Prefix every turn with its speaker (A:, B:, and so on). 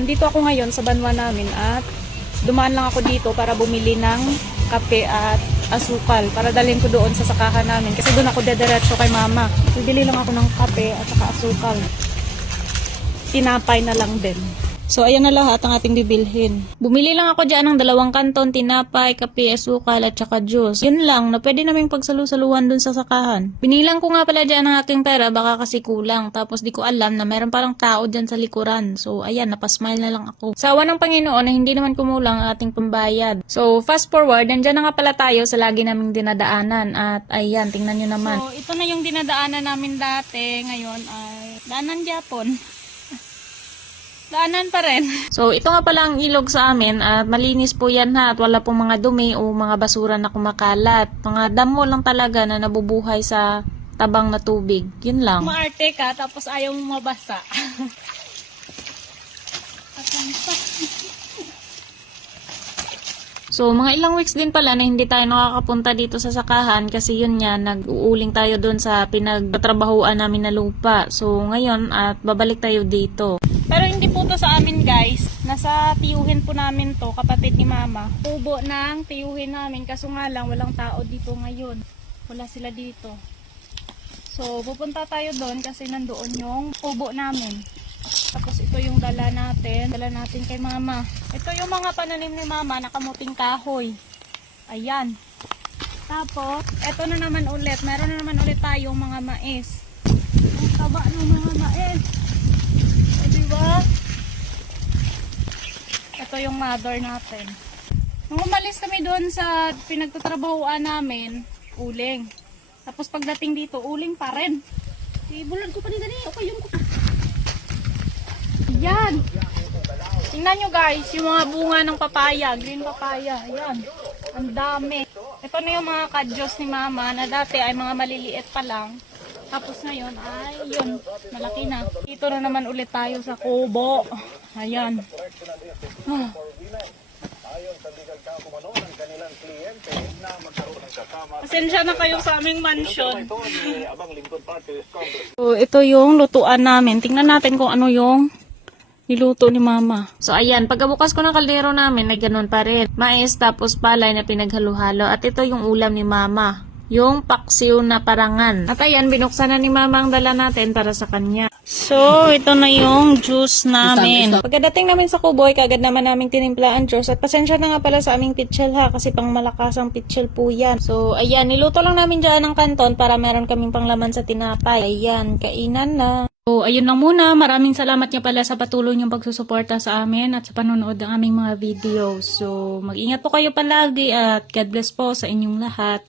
A: nandito ako ngayon sa banwa namin at dumaan lang ako dito para bumili ng kape at asukal para dalhin ko doon sa sakahan namin kasi doon ako dediretso kay mama. Bibili lang ako ng kape at saka asukal. Tinapay na lang din. So, ayan na lahat ang ating bibilhin. Bumili lang ako dyan ng dalawang kanton, tinapay, kape, asukal, at saka juice. Yun lang, na pwede naming pagsalusaluhan dun sa sakahan. Binilang ko nga pala dyan ang aking pera, baka kasi kulang. Tapos di ko alam na meron parang tao dyan sa likuran. So, ayan, napasmile na lang ako. Sa awa ng Panginoon na hindi naman kumulang ang ating pambayad. So, fast forward, nandyan na nga pala tayo sa lagi naming dinadaanan. At ayan, tingnan nyo naman. So, ito na yung dinadaanan namin dati. Ngayon ay daanan Japon. Daanan pa rin. So, ito nga pala ang ilog sa amin at malinis po yan ha at wala pong mga dumi o mga basura na kumakalat. Mga damo lang talaga na nabubuhay sa tabang na tubig. Yun lang. Maarte ka tapos ayaw mo mabasa. So, mga ilang weeks din pala na hindi tayo nakakapunta dito sa sakahan kasi yun nga, nag-uuling tayo doon sa pinagtatrabahuan namin na lupa. So, ngayon, at babalik tayo dito. To sa amin guys. Nasa tiyuhin po namin to, kapatid ni mama. Tubo ng tiyuhin namin, kaso nga lang, walang tao dito ngayon. Wala sila dito. So, pupunta tayo doon kasi nandoon yung kubo namin. Tapos ito yung dala natin. Dala natin kay mama. Ito yung mga pananim ni mama na kamuting kahoy. Ayan. Tapos, ito na naman ulit. Meron na naman ulit tayong mga mais. Ang taba ng mga mais. O, diba? Ito yung mother natin. Nung umalis kami doon sa pinagtatrabahuan namin, uling. Tapos pagdating dito, uling pa rin. Ibulan ko pa ni Dani. Okay yung yan. Tingnan nyo guys, yung mga bunga ng papaya, green papaya. Yan. Ang dami. Ito na yung mga kadyos ni mama na dati ay mga maliliit pa lang. Tapos ngayon ay yun, malaki na. Dito na naman ulit tayo sa kubo. Ayan. Ah. Pasensya na kayo sa aming mansion. So, ito yung lutuan namin. Tingnan natin kung ano yung niluto ni mama. So, ayan. Pagkabukas ko ng kaldero namin, ay ganun pa rin. Mais tapos palay na pinaghalo-halo. At ito yung ulam ni mama. Yung paksiw na parangan. At ayan, binuksan na ni mama ang dala natin para sa kanya. So, ito na yung juice namin. Pagkadating namin sa kuboy, kagad naman namin tinimpla ang juice. At pasensya na nga pala sa aming pitchel ha, kasi pang malakas ang pitchel po yan. So, ayan, niluto lang namin dyan ng kanton para meron kaming panglaman sa tinapay. Ayan, kainan na. So, ayun lang muna. Maraming salamat niya pala sa patuloy niyong pagsusuporta sa amin at sa panonood ng aming mga videos. So, mag-ingat po kayo palagi at God bless po sa inyong lahat.